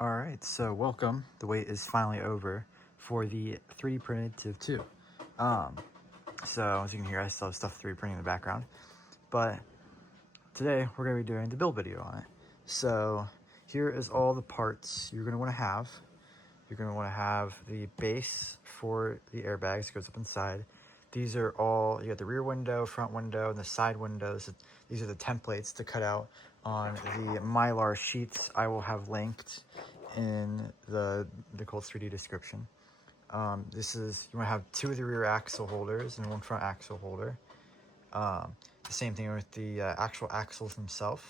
All right, so welcome. The wait is finally over for the 3D printed TIV 2. So as you can hear, I still have stuff 3D printing in the background, but today we're going to be doing the build video on it. So here is all the parts you're going to want to have. You're going to want to have the base for the airbags, goes up inside. These are all, you got the rear window, front window, and the side windows. These are the templates to cut out on the Mylar sheets I will have linked in the Colts 3D description. This is, you want to have 2 of the rear axle holders and 1 front axle holder. The same thing with the actual axles themselves.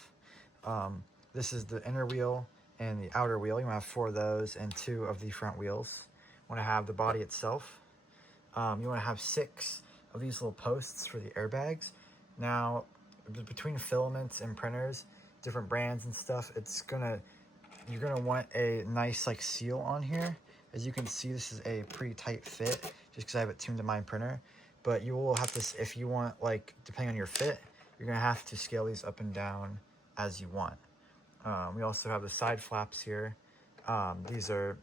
This is the inner wheel and the outer wheel. You want to have 4 of those and 2 of the front wheels. You want to have the body itself. You want to have 6 of these little posts for the airbags. Now, between filaments and printers, different brands and stuff, you're gonna want a nice like seal on here. As you can see, this is a pretty tight fit, just because I have it tuned to my printer. But you will have to, if you want, like, depending on your fit, you're gonna have to scale these up and down as you want. We also have the side flaps here. These are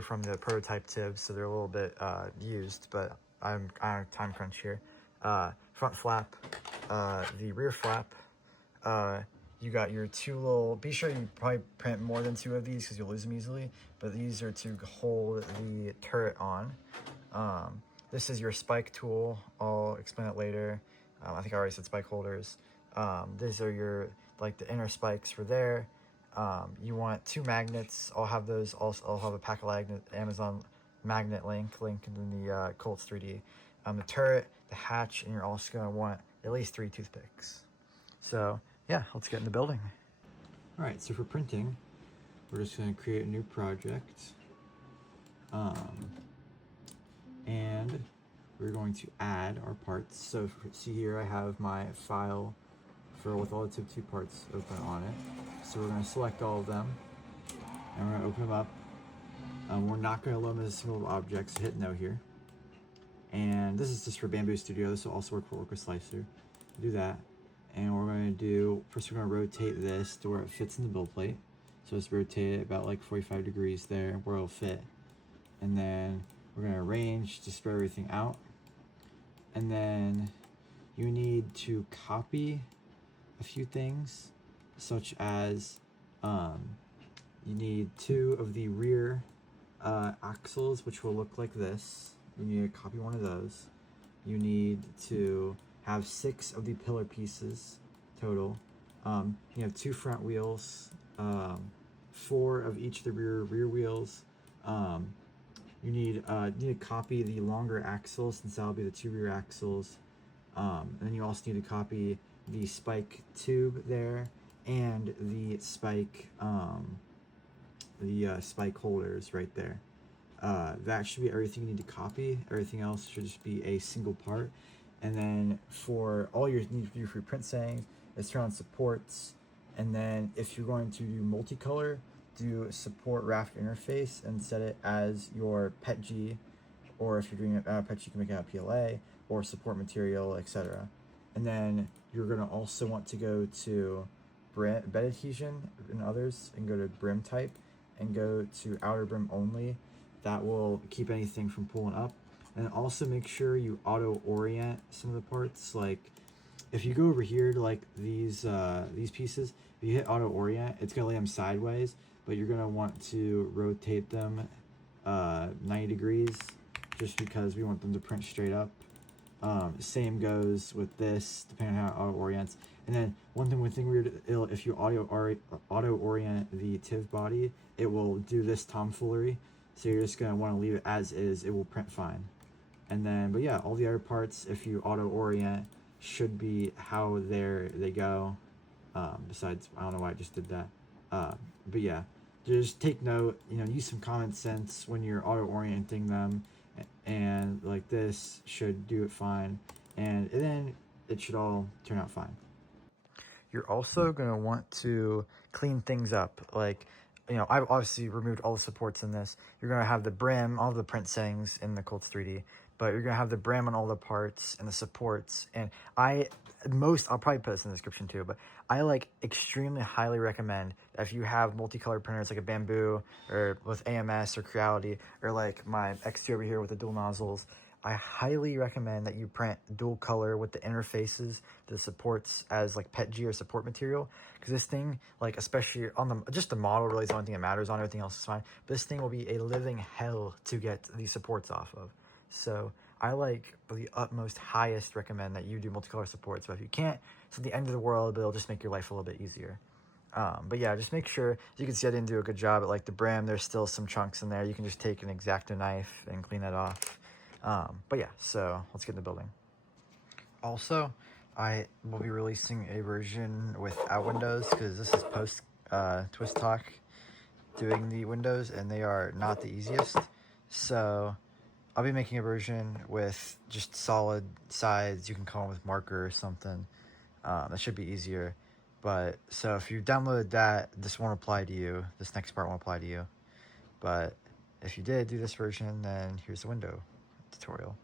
from the prototype TIV, so they're a little bit used, but I'm on a time crunch here. Front flap, the rear flap. You got your 2 little, be sure you probably print more than 2 of these because you'll lose them easily, but these are to hold the turret on. This is your spike tool. I'll explain it later. I think I already said spike holders. These are your, like, the inner spikes for there. You want 2 magnets. I'll have those. I'll have a pack of Amazon magnet link in the Colts 3D. The turret, the hatch, and you're also going to want at least 3 toothpicks. So yeah, let's get in the building. All right, so for printing, we're just going to create a new project. And we're going to add our parts. So see here, I have my file with all the TIV 2 parts open on it. So we're going to select all of them, and we're going to open them up. We're not going to load them as a single object, so hit no here. And this is just for Bamboo Studio. This will also work for Orca Slicer. Do that. And we're going to do, first we're going to rotate this to where it fits in the build plate. So let's rotate it about like 45 degrees there where it'll fit. And then we're going to arrange to spread everything out. And then you need to copy a few things, such as you need 2 of the rear axles, which will look like this. You need to copy 1 of those. You need to have 6 of the pillar pieces total. You have 2 front wheels, 4 of each of the rear wheels. You need to copy the longer axles, since that'll be the 2 rear axles. And then you also need to copy the spike tube there and the spike spike holders right there. That should be everything you need to copy. Everything else should just be a single part. And then for all you need to do for your print settings is turn on supports. And then if you're going to do multicolor, do support raft interface and set it as your PETG, or if you're doing PETG, you can make it a PLA or support material, etc. And then you're going to also want to go to bed adhesion and others, and go to brim type and go to outer brim only. That will keep anything from pulling up. And also make sure you auto orient some of the parts. Like if you go over here to like these pieces, if you hit auto orient, it's gonna lay them sideways, but you're gonna want to rotate them 90 degrees just because we want them to print straight up. Same goes with this, depending on how it auto orients. And then one thing weird, if you auto orient the TIV body, it will do this tomfoolery. So you're just gonna want to leave it as is. It will print fine. And then, but yeah, all the other parts, if you auto orient, should be how they go. Besides, I don't know why I just did that. But yeah, just take note, use some common sense when you're auto orienting them, and like this should do it fine. And then it should all turn out fine. You're also going to want to clean things up. Like, I've obviously removed all the supports in this. You're going to have the brim, all the print settings in the Colts 3D, but you're gonna have the brim on all the parts and the supports. And I'll probably put this in the description too, but I like extremely highly recommend that if you have multicolored printers like a Bamboo or with AMS or Creality, or like my X2 over here with the dual nozzles, I highly recommend that you print dual color with the interfaces, the supports as like PETG or support material, because this thing, like especially on the model really is the only thing that matters on, everything else is fine, but this thing will be a living hell to get these supports off of. So I like the utmost highest recommend that you do multicolor supports, but if you can't, it's not the end of the world, but it'll just make your life a little bit easier. But yeah, just make sure, as you can see I didn't do a good job at like the brim, there's still some chunks in there, you can just take an X-Acto knife and clean that off. But yeah, so let's get in the building. Also, I will be releasing a version without windows, because this is post Twistok doing the windows, and they are not the easiest. So I'll be making a version with just solid sides. You can call them with marker or something. That should be easier. But so if you downloaded that, this won't apply to you. This next part won't apply to you. But if you did do this version, then here's the window tutorial.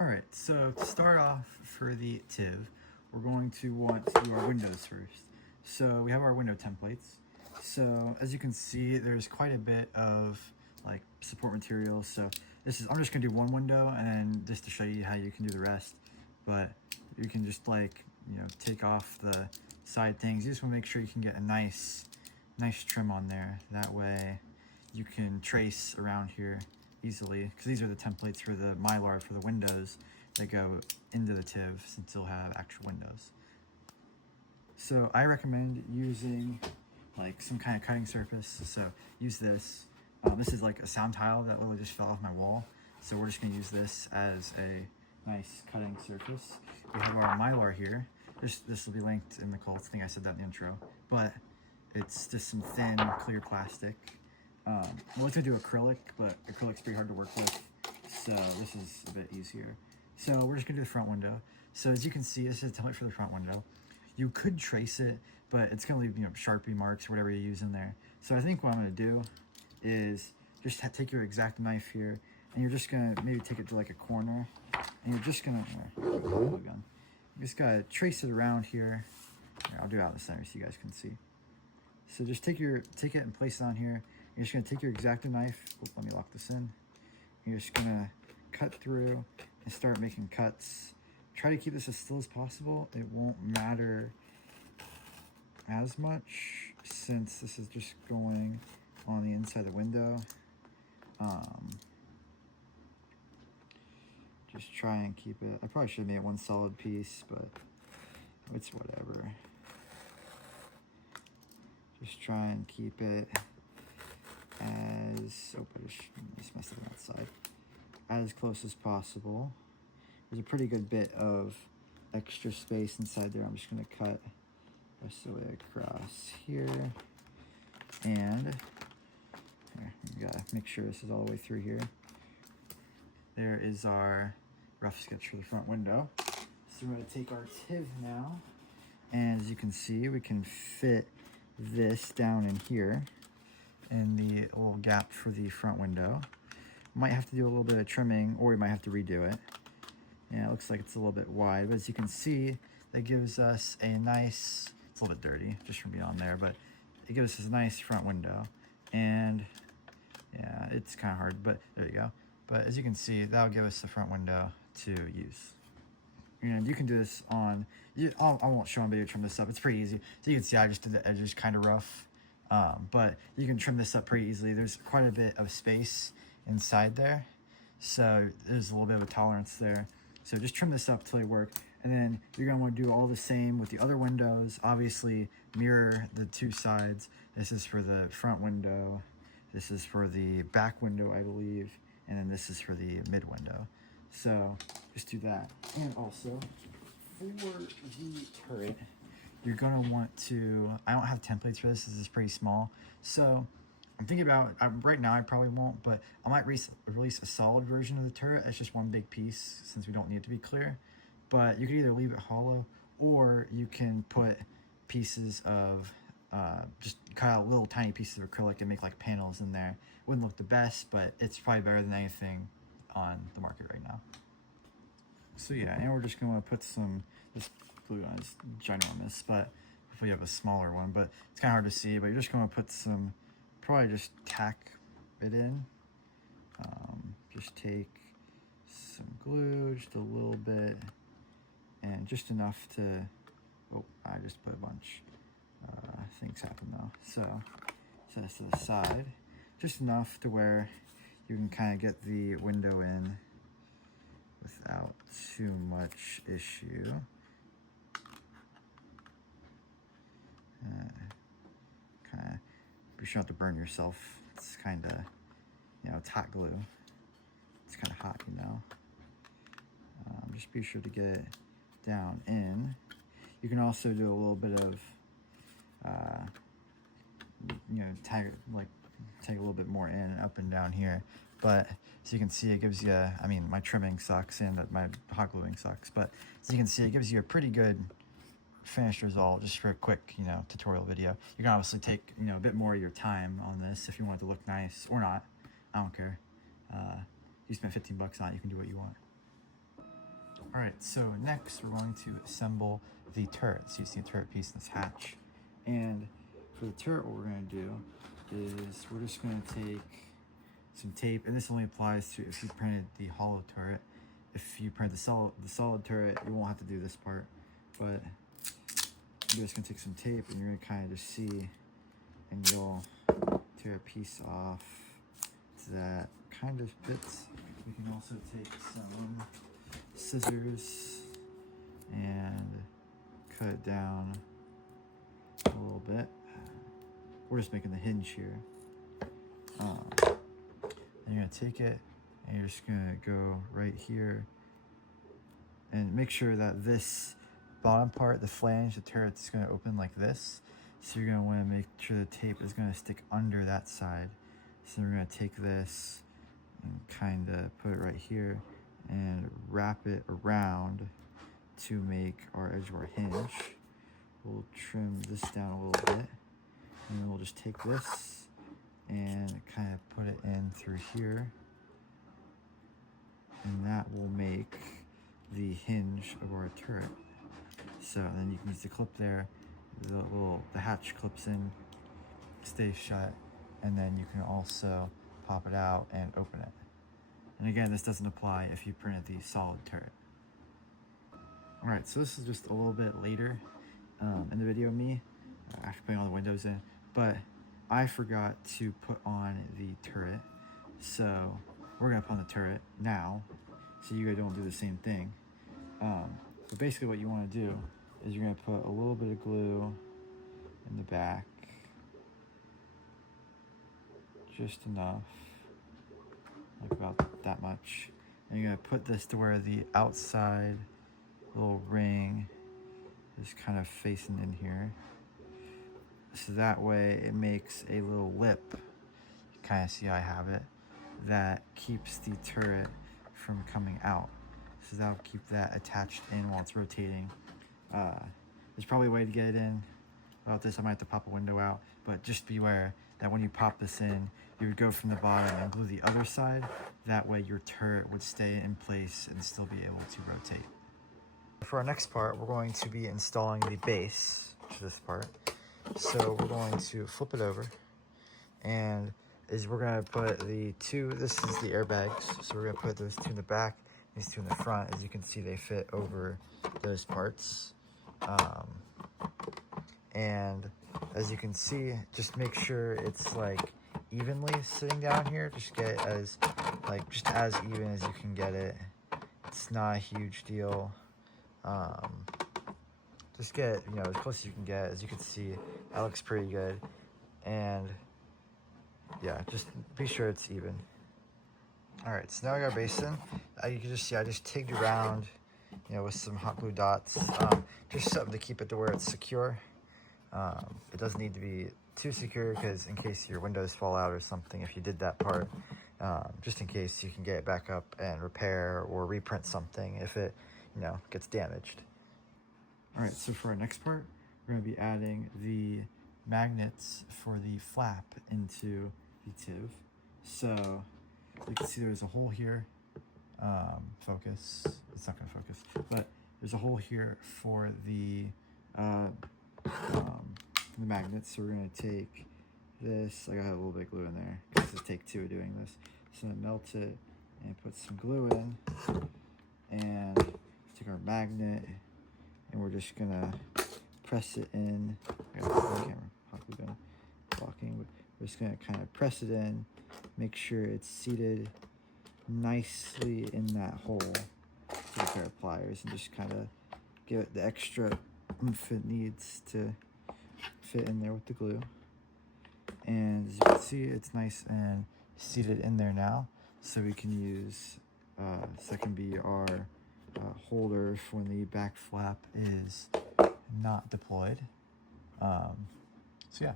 Alright, so to start off for the TIV, we're going to want to do our windows first. So we have our window templates. So as you can see, there's quite a bit of like support materials. So I'm just gonna do one window, and then just to show you how you can do the rest. But you can just like, take off the side things. You just wanna make sure you can get a nice trim on there. That way you can trace around here easily, because these are the templates for the Mylar for the windows that go into the TIV, since you'll have actual windows. So I recommend using like some kind of cutting surface. So use this. This is like a sound tile that literally just fell off my wall. So we're just gonna use this as a nice cutting surface. We have our Mylar here. This will be linked in the calls. I think I said that in the intro, but it's just some thin clear plastic. We'll have to do acrylic, but acrylic's pretty hard to work with, so this is a bit easier. So we're just gonna do the front window. So as you can see, this is a template for the front window. You could trace it, but it's gonna leave Sharpie marks or whatever you use in there. So I think what I'm gonna do is just take your X-Acto knife here, and you're just gonna maybe take it to like a corner, and you're just gonna you just gotta trace it around here. I'll do it out in the center so you guys can see. So just take it and place it on here. You're just gonna take your X-Acto knife. Let me lock this in. You're just gonna cut through and start making cuts. Try to keep this as still as possible. It won't matter as much since this is just going on the inside of the window. Just try and keep it. I probably should have made one solid piece, but it's whatever. Just try and keep it as, I just messed up on that side, as close as possible. There's a pretty good bit of extra space inside there. I'm just gonna cut rest of the way across here. And here, you gotta make sure this is all the way through here. There is our rough sketch for the front window. So we're gonna take our TIV now, and as you can see, we can fit this down in here in the little gap for the front window. Might have to do a little bit of trimming, or we might have to redo it. Yeah, it looks like it's a little bit wide, but as you can see, that gives us a nice, it's a little bit dirty just from being on there, but it gives us a nice front window. And yeah, it's kind of hard, but there you go. But as you can see, that'll give us the front window to use. And you can do this on, I won't show on video trim this up, it's pretty easy. So you can see I just did the edges kind of rough, but you can trim this up pretty easily. There's quite a bit of space inside there, so there's a little bit of a tolerance there. So just trim this up till they work, and then you're gonna want to do all the same with the other windows. Obviously mirror the two sides. This is for the front window, this is for the back window, I believe, and then this is for the mid window. So just do that. And also for the turret, you're gonna want to, I don't have templates for this is pretty small, so I'm thinking about, right now I probably won't, but I might release a solid version of the turret. It's just one big piece since we don't need it to be clear. But you can either leave it hollow, or you can put pieces of, just cut out little tiny pieces of acrylic and make like panels in there. Wouldn't look the best, but it's probably better than anything on the market right now. So yeah, and we're just gonna put some, this glue gun is ginormous, but hopefully you have a smaller one, but it's kind of hard to see, but you're just gonna put some, probably just tack it in. Just take some glue, just a little bit, and just enough to, oh, I just put a bunch. Things happen though. So set this to the side, just enough to where you can kind of get the window in without too much issue. Kind of be sure not to burn yourself. It's kind of, you know, it's hot glue. It's kind of hot, you know. Just be sure to get it down in. You can also do a little bit of, you know, take a little bit more in and up and down here. But as you can see, it gives you, I mean, my trimming sucks and my hot gluing sucks, but as you can see, it gives you a pretty good finished result just for a quick, you know, tutorial video. You can obviously take, you know, a bit more of your time on this if you want it to look nice or not. I don't care. You spent 15 bucks on it, you can do what you want. All right, so next we're going to assemble the turret. So you see a turret piece in this hatch. And for the turret, what we're going to do is we're just going to take some tape, and this only applies to if you printed the hollow turret. If you print the solid turret, you won't have to do this part, but you're just going to take some tape and you're going to kind of just see, and you'll tear a piece off that kind of fits. You can also take some scissors and cut it down a little bit. We're just making the hinge here. And you're gonna take it and you're just gonna go right here and make sure that this bottom part, the flange, the turret is gonna open like this. So you're gonna wanna make sure the tape is gonna stick under that side. So we're gonna take this and kinda put it right here and wrap it around to make our edge of our hinge. We'll trim this down a little bit, and then we'll just take this and kind of put it in through here, and that will make the hinge of our turret. So then you can use the clip there, the hatch clips in, stays shut, and then you can also pop it out and open it. And again, this doesn't apply if you printed the solid turret. All right, so this is just a little bit later in the video of me after putting all the windows in, but I forgot to put on the turret. So we're gonna put on the turret now, so you guys don't do the same thing. But basically what you wanna do is you're gonna put a little bit of glue in the back, just enough, like about that much. And you're gonna put this to where the outside little ring is kind of facing in here. So that way it makes a little lip, you kind of see how I have it, that keeps the turret from coming out. So that'll keep that attached in while it's rotating. There's probably a way to get it in. Without this, I might have to pop a window out, but just beware that when you pop this in, you would go from the bottom and glue the other side. That way your turret would stay in place and still be able to rotate. For our next part, we're going to be installing the base to this part. So we're going to flip it over, and we're going to put the two, this is the airbags, so we're going to put those two in the back, these two in the front. As you can see, they fit over those parts. And as you can see, just make sure it's like evenly sitting down here. Just get it as, like, just as even as you can get it. It's not a huge deal. Just get it, you know, as close as you can get. As you can see, that looks pretty good. And yeah, just be sure it's even. All right, so now we got our basin. You can just see I just tigged around, you know, with some hot glue dots. Just something to keep it to where it's secure. It doesn't need to be too secure, because in case your windows fall out or something, if you did that part, just in case you can get it back up and repair or reprint something if it, you know, gets damaged. All right, so for our next part, we're going to be adding the magnets for the flap into the TIV. So you can see there's a hole here, focus. It's not gonna focus, but there's a hole here for the magnets. So we're gonna take this. I got a little bit of glue in there. This is take 2 of doing this. So I'm gonna melt it and put some glue in, and take our magnet, and we're just gonna press it in. I got the camera probably been blocking, but we're just gonna kind of press it in, make sure it's seated nicely in that hole with a pair of pliers, and just kind of give it the extra oomph it needs to fit in there with the glue. And as you can see, it's nice and seated in there now, so we can use so that can be our holder for when the back flap is not deployed. So yeah.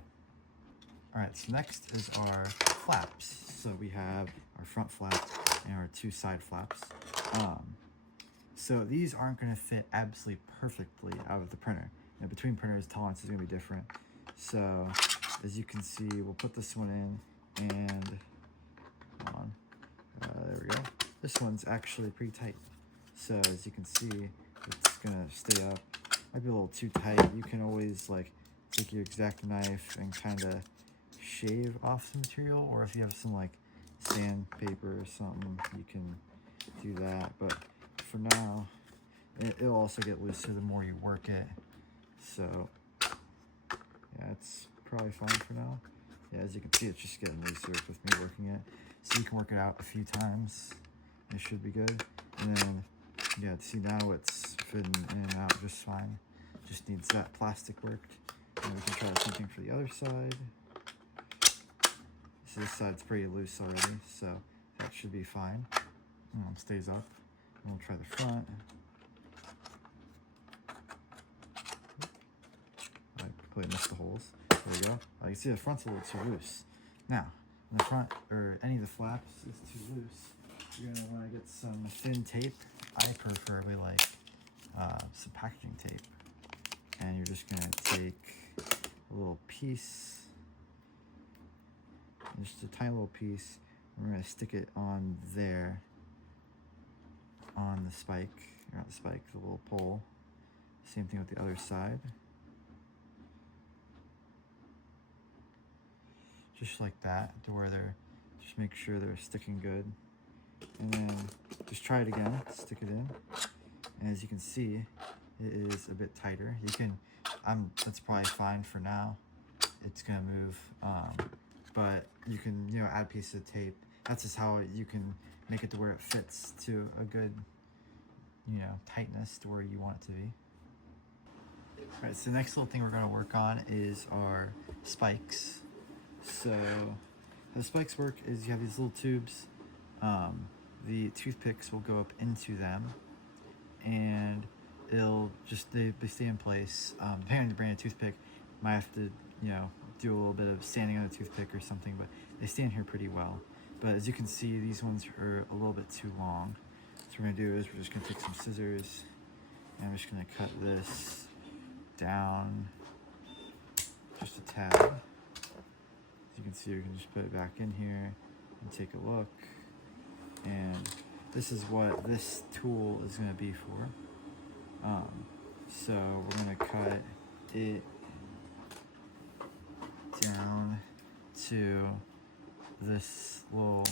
All right, so next is our flaps. So we have our front flap and our 2 side flaps. So these aren't going to fit absolutely perfectly out of the printer. And between printers, tolerance is going to be different. So as you can see, we'll put this one in, and there we go. This one's actually pretty tight. So as you can see, it's going to stay up. Might be a little too tight. You can always like take your X-Acto knife and kind of shave off the material, or if you have some like sandpaper or something, you can do that. But for now, it'll also get looser the more you work it. So yeah, it's probably fine for now. Yeah, as you can see, it's just getting looser with me working it. So you can work it out a few times. It should be good. And then, yeah, see now it's fitting in and out just fine. Just needs that plastic worked. And we can try the same thing for the other side. So this side's pretty loose already, so that should be fine. Stays up. And we'll try the front. I completely missed the holes. There we go. You can see the front's a little too loose. Now, when the front or any of the flaps is too loose, you're gonna want to get some thin tape. I preferably like some packaging tape. And you're just gonna take a little piece, just a tiny little piece, and we're gonna stick it on there, on the spike, or not the spike, the little pole. Same thing with the other side. Just like that, to where they're, just make sure they're sticking good. And then just try it again, stick it in. And as you can see, it is a bit tighter. You can, that's probably fine for now. It's gonna move, but you can, add a piece of tape. That's just how you can make it to where it fits to a good, tightness to where you want it to be. All right, so the next little thing we're gonna work on is our spikes. So how the spikes work is you have these little tubes. The toothpicks will go up into them, and it'll just, they stay in place. Depending on the brand of toothpick, might have to, do a little bit of sanding on the toothpick or something, but they stay in here pretty well. But as you can see, these ones are a little bit too long. So what we're gonna do is we're just gonna take some scissors, and I'm just gonna cut this down just a tad. As you can see, we can just put it back in here and take a look. And this is what this tool is gonna be for. So we're gonna cut it down to this little,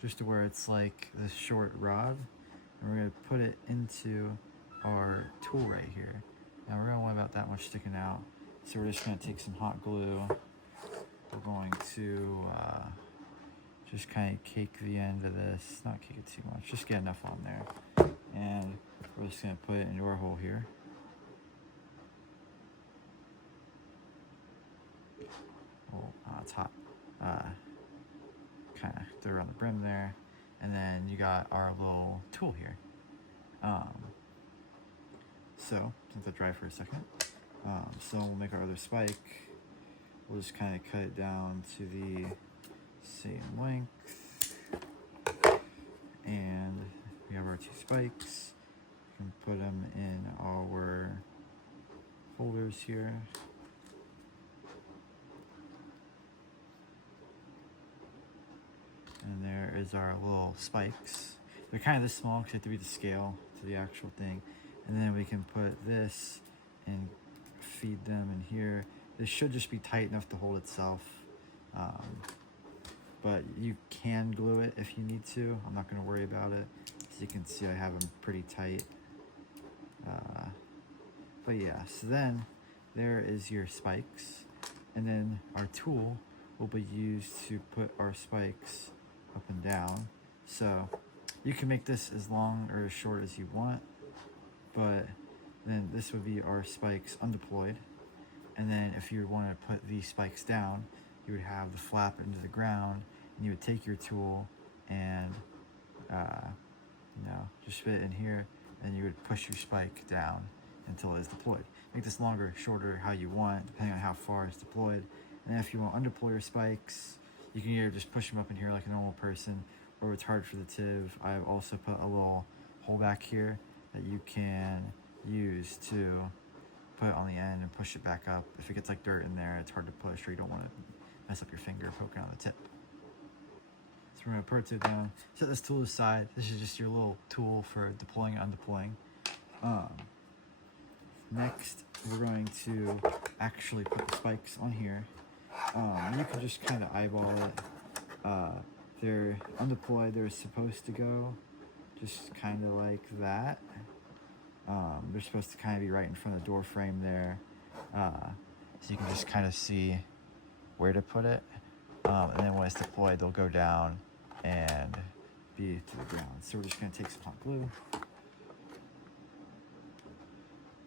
just to where it's like this short rod, and we're gonna put it into our tool right here. Now we're gonna want about that much sticking out, so we're just gonna take some hot glue. We're going to just kind of cake the end of this, not cake it too much, just get enough on there. And we're just gonna put it into our hole here. Oh, it's hot. Kind of throw around the brim there. And then you got our little tool here. So, let that dry for a second. So we'll make our other spike. We'll just kind of cut it down to the same length. And we have our 2 spikes. We can put them in our holders here. And there is our little spikes. They're kind of this small because they have to be to scale to the actual thing. And then we can put this and feed them in here. This should just be tight enough to hold itself. But you can glue it if you need to. I'm not going to worry about it. As you can see, I have them pretty tight. But yeah, so then there is your spikes. And then our tool will be used to put our spikes up and down. So you can make this as long or as short as you want, but then this would be our spikes undeployed. And then if you want to put these spikes down, you would have the flap into the ground, and you would take your tool and just fit it in here, and you would push your spike down until it is deployed. Make this longer, shorter, how you want, depending on how far it's deployed. And then if you want to undeploy your spikes, you can either just push them up in here like a normal person, or it's hard for the TIV. I've also put a little hole back here that you can use to put it on the end and push it back up. If it gets like dirt in there, it's hard to push, or you don't want to mess up your finger poking on the tip. So we're going to put it down, set this tool aside. This is just your little tool for deploying and undeploying. Next, we're going to actually put the spikes on here. You can just kind of eyeball it. They're undeployed, they're supposed to go just kind of like that. They're supposed to kind of be right in front of the door frame there. So you can just kind of see where to put it. And then when it's deployed, they'll go down and be to the ground. So we're just going to take some hot glue.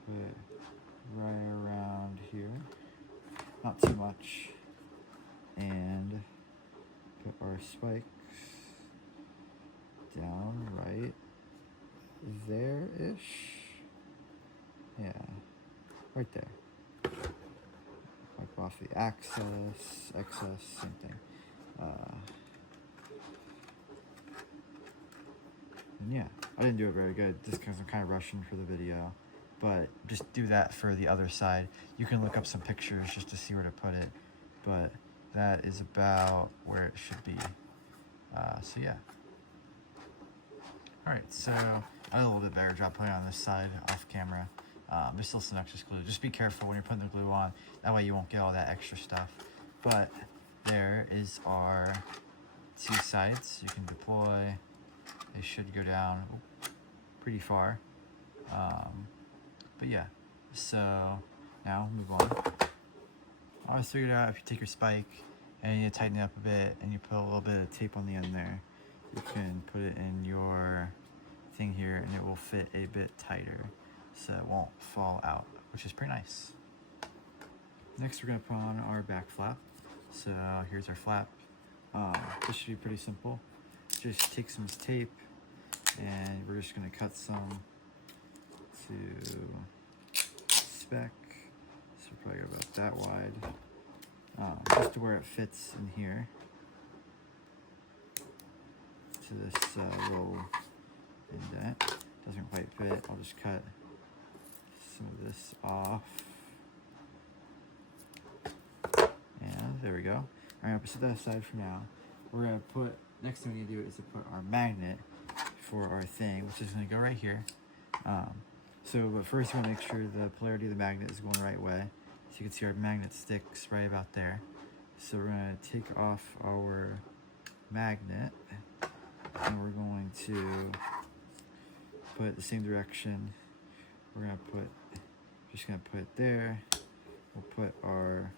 Put it right around here, not too much, and put our spikes down right there-ish. Yeah, right there. Wipe off the excess, same thing. And yeah, I didn't do it very good just because I'm kind of rushing for the video. But just do that for the other side. You can look up some pictures just to see where to put it. But that is about where it should be. So yeah. Alright, so I did a little bit better job putting it on this side off camera. There's still some excess glue. Just be careful when you're putting the glue on. That way you won't get all that extra stuff. But there is our two sides. You can deploy. They should go down pretty far. But yeah, so now move on. I always figured out if you take your spike and you tighten it up a bit and you put a little bit of tape on the end there, you can put it in your thing here and it will fit a bit tighter so it won't fall out, which is pretty nice. Next we're going to put on our back flap. So here's our flap. This should be pretty simple. Just take some tape and we're just going to cut some to spec, so probably about that wide, just to where it fits in here, to this little indent. Doesn't quite fit. I'll just cut some of this off, and there we go. Alright, I'll set that aside for now. We're going to put, next thing we need to do is to put our magnet for our thing, which is going to go right here. But first you want to make sure the polarity of the magnet is going the right way. So you can see our magnet sticks right about there. So we're going to take off our magnet and we're going to put it the same direction. We're going to put, just going to put it there. We'll put our,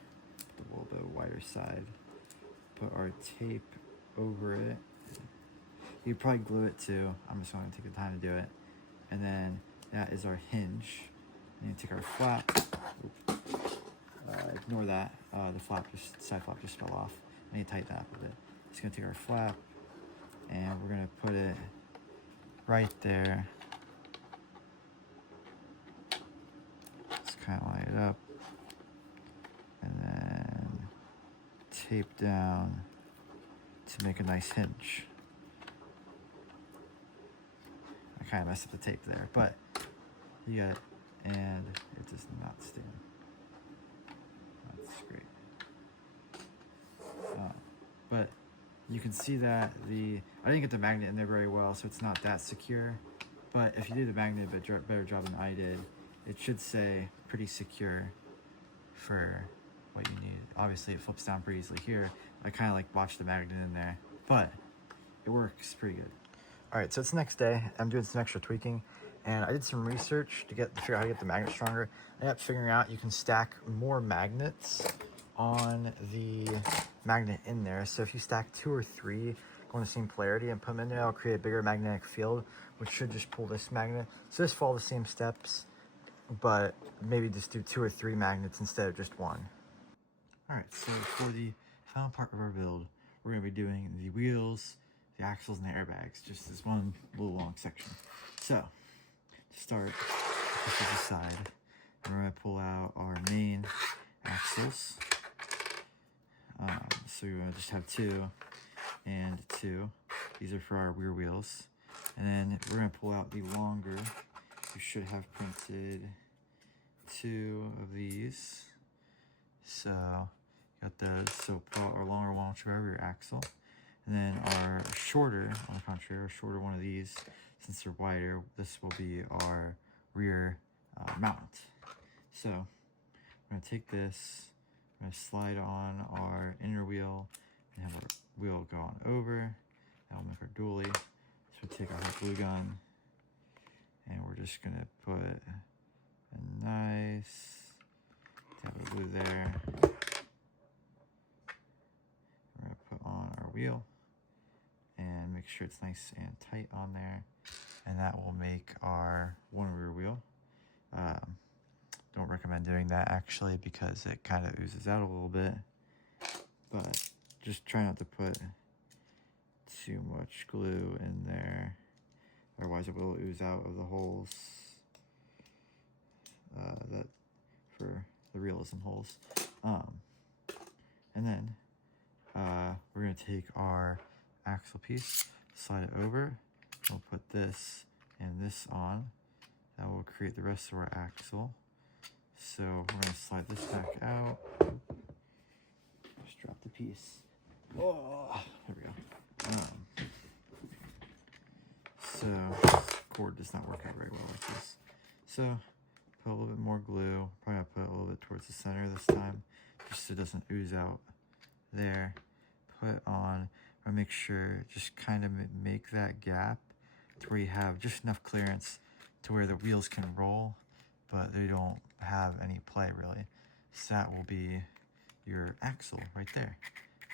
a little bit wider side, put our tape over it. You could probably glue it too. I'm just going to take the time to do it. And then that is our hinge. And you take our flap. Ignore that. The side flap just fell off. I need to tighten that up a bit. Just gonna take our flap and we're gonna put it right there. Just kind of line it up, and then tape down to make a nice hinge. I kind of messed up the tape there, but you got it, and it does not stand. That's great. But you can see that I didn't get the magnet in there very well, so it's not that secure. But if you do the magnet a better job than I did, it should say pretty secure for what you need. Obviously, it flips down pretty easily here. I kind of like botched the magnet in there, but it works pretty good. All right, so it's the next day. I'm doing some extra tweaking, and I did some research to figure out how to get the magnet stronger. I ended up figuring out you can stack more magnets on the magnet in there. So if you stack 2 or 3 going the same polarity and put them in there, it'll create a bigger magnetic field, which should just pull this magnet. So just follow the same steps, but maybe just do 2 or 3 magnets instead of just 1. All right, so for the final part of our build, we're gonna be doing the wheels, the axles, and the airbags, just this one little long section. So, to start, this is the side. We're gonna pull out our main axles. So you're gonna just have 2 and 2. These are for our rear wheels. And then we're gonna pull out the longer. You should have printed 2 of these. So got those. So pull out our longer one, which is our rear axle. And then our shorter, on the contrary, our shorter one of these, since they're wider, this will be our rear mount. So I'm gonna take this, I'm gonna slide on our inner wheel and have our wheel go on over. That'll make our dually. So we'll take our hot glue gun and we're just gonna put a nice dab of glue there. We're gonna put on our wheel and make sure it's nice and tight on there. And that will make our one rear wheel. Don't recommend doing that actually because it kind of oozes out a little bit. But just try not to put too much glue in there. Otherwise it will ooze out of the holes that for the realism holes. And then we're gonna take our axle piece, slide it over. We'll put this and this on. That will create the rest of our axle. So we're gonna slide this back out. Just drop the piece. Oh, there we go. So this cord does not work out very well like this. So put a little bit more glue. Probably gonna put a little bit towards the center this time, just so it doesn't ooze out there. Put on, but make sure just kind of make that gap to where you have just enough clearance to where the wheels can roll, but they don't have any play really. So that will be your axle right there.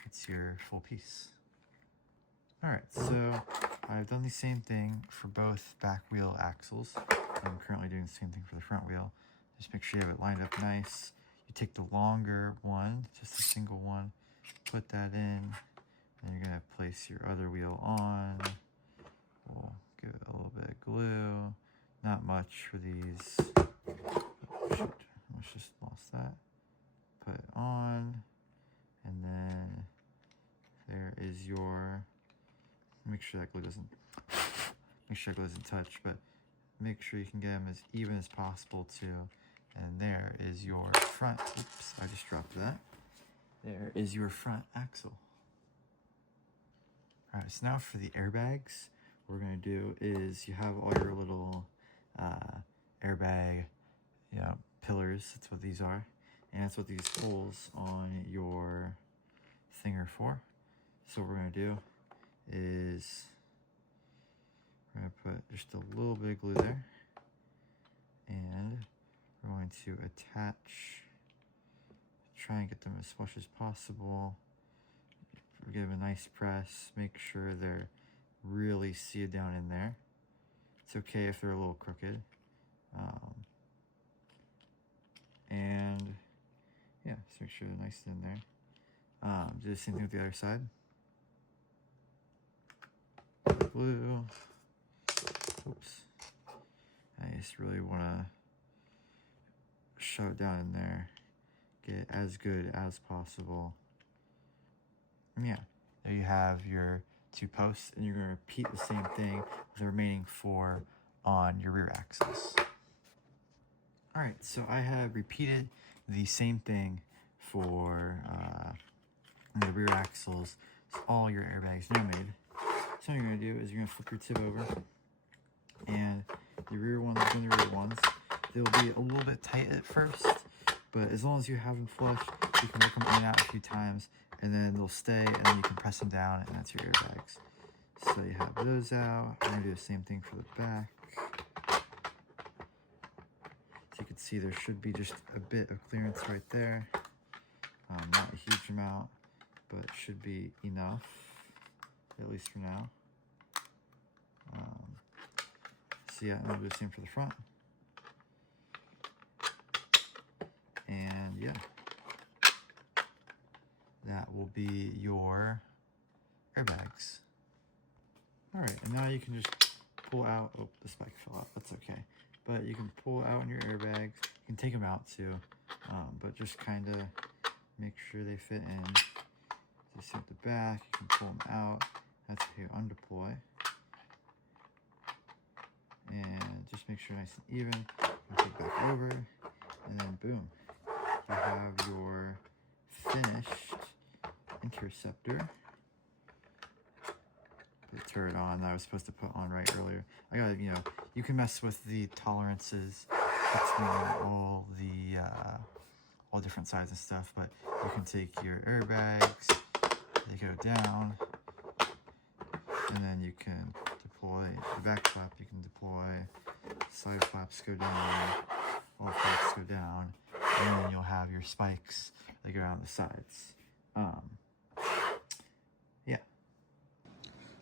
It's your full piece. All right, so I've done the same thing for both back wheel axles. I'm currently doing the same thing for the front wheel. Just make sure you have it lined up nice. You take the longer one, just a single one, put that in, and you're gonna place your other wheel on. We'll give it a little bit of glue. Not much for these. Oh, shoot, almost just lost that. Put it on, and then there is your, make sure that glue doesn't touch, but make sure you can get them as even as possible too. And there is your front, oops, I just dropped that. There is your front axle. All right, so now for the airbags, what we're gonna do is you have all your little airbag, pillars. That's what these are, and that's what these holes on your thing are for. So what we're gonna do is we're gonna put just a little bit of glue there, and we're going to attach. Try and get them as flush as possible. Give them a nice press. Make sure they're really seated down in there. It's okay if they're a little crooked. And yeah, just make sure they're nice in there. Do the same thing with the other side. Glue. Oops. I just really want to shove it down in there. Get it as good as possible. And yeah, there you have your 2 posts, and you're going to repeat the same thing with the remaining 4 on your rear axles. All right, so I have repeated the same thing for the rear axles all your airbags now made. So what you're going to do is you're going to flip your tib over, and the rear ones, the rear ones, they'll be a little bit tight at first, but as long as you have them flush, you can work them in and out a few times, and then they'll stay, and then you can press them down, and that's your airbags. So you have those out. I'm going to do the same thing for the back. So you can see there should be just a bit of clearance right there. Not a huge amount, but it should be enough, at least for now. So yeah, I'll do the same for the front. And yeah, that will be your airbags. All right, and now you can just pull out, oh, the spike fell out, that's okay. But you can pull out your airbags, you can take them out too, but just kind of make sure they fit in. So you see at the back, you can pull them out, that's how you undeploy. And just make sure nice and even, flip it back over, and then boom. You have your finished interceptor. The turret on that I was supposed to put on right earlier. I got, you know, you can mess with the tolerances between all different sizes and stuff, but you can take your airbags, they go down, and then you can deploy the back flap, you can deploy side flaps go down, all flaps go down, and then you'll have your spikes that go down the sides. Yeah.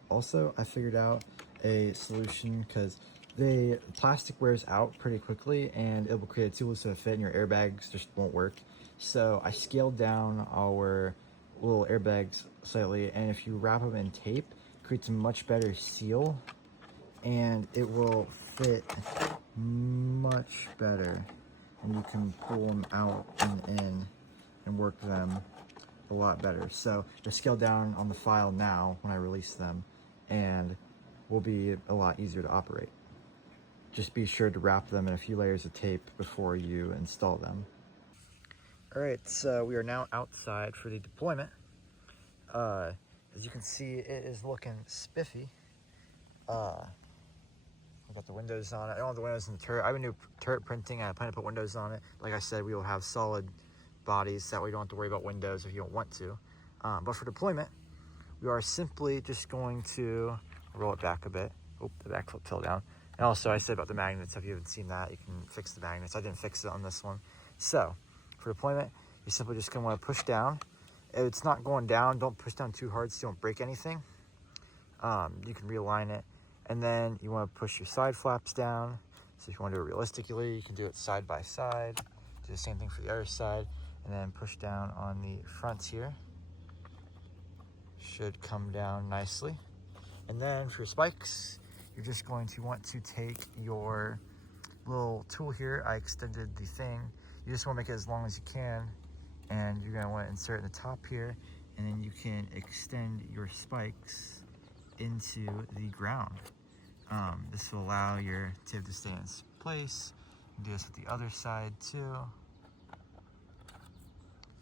Also, I figured out a solution because the plastic wears out pretty quickly and it will create a too loose of a fit and your airbags just won't work. So I scaled down our little airbags slightly, and if you wrap them in tape, it creates a much better seal and it will fit much better, and you can pull them out and in and work them a lot better. So they're scaled down on the file now when I release them, and will be a lot easier to operate. Just be sure to wrap them in a few layers of tape before you install them. All right, so we are now outside for the deployment. As you can see, it is looking spiffy. I got the windows on it. I don't have the windows in the turret. I have a new turret printing. I plan to put windows on it. Like I said, we will have solid bodies. That way you don't have to worry about windows if you don't want to. But for deployment, we are simply just going to roll it back a bit. Oh, the back flip fell down. And also, I said about the magnets. If you haven't seen that, you can fix the magnets. I didn't fix it on this one. So, for deployment, you're simply just going to want to push down. If it's not going down, don't push down too hard so you don't break anything. You can realign it. And then you want to push your side flaps down. So if you want to do it realistically, you can do it side by side. Do the same thing for the other side. And then push down on the fronts here. Should come down nicely. And then for your spikes, you're just going to want to take your little tool here. I extended the thing. You just want to make it as long as you can. And you're going to want to insert in the top here. And then you can extend your spikes into the ground. This will allow your TIV to stay in place. You can do this with the other side too.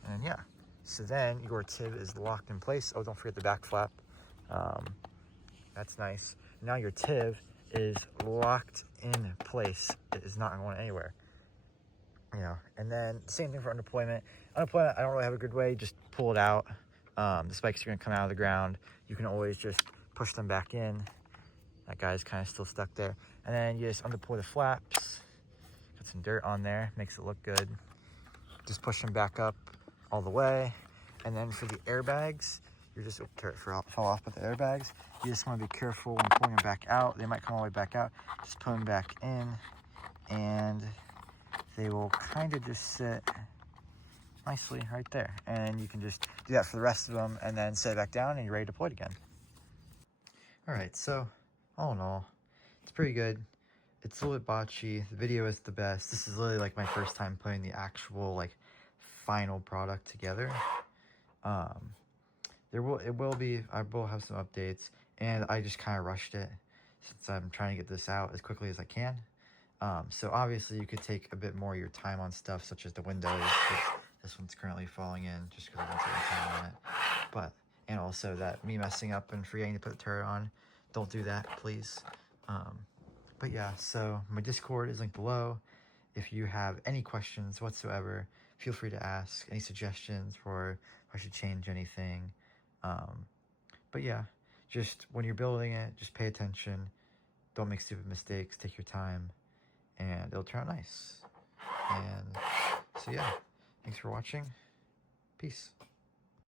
And yeah, so then your TIV is locked in place. Oh, don't forget the back flap. That's nice. Now your TIV is locked in place. It is not going anywhere. You know, and then same thing for undeployment. Undeployment, I don't really have a good way. Just pull it out. The spikes are going to come out of the ground. You can always just push them back in. That guy's kind of still stuck there. And then you just undeploy the flaps. Got some dirt on there, makes it look good. Just push them back up all the way. And then for the airbags, you're just, turret fell off, but the airbags, you just want to be careful when pulling them back out. They might come all the way back out. Just put them back in, and they will kind of just sit nicely right there. And you can just do that for the rest of them, and then set it back down, and you're ready to deploy it again. All right, so all in all, it's pretty good. It's a little bit botchy. The video is the best. This is literally like my first time putting the actual like final product together. I will have some updates, and I just kind of rushed it since I'm trying to get this out as quickly as I can. So obviously you could take a bit more of your time on stuff such as the windows. This one's currently falling in just because I didn't take my time on it. But and also that me messing up and forgetting to put the turret on. Don't do that, please. But yeah, so my Discord is linked below. If you have any questions whatsoever, feel free to ask. Any suggestions for if I should change anything. But yeah, just when you're building it, just pay attention. Don't make stupid mistakes. Take your time, and it'll turn out nice. And so yeah, thanks for watching. Peace.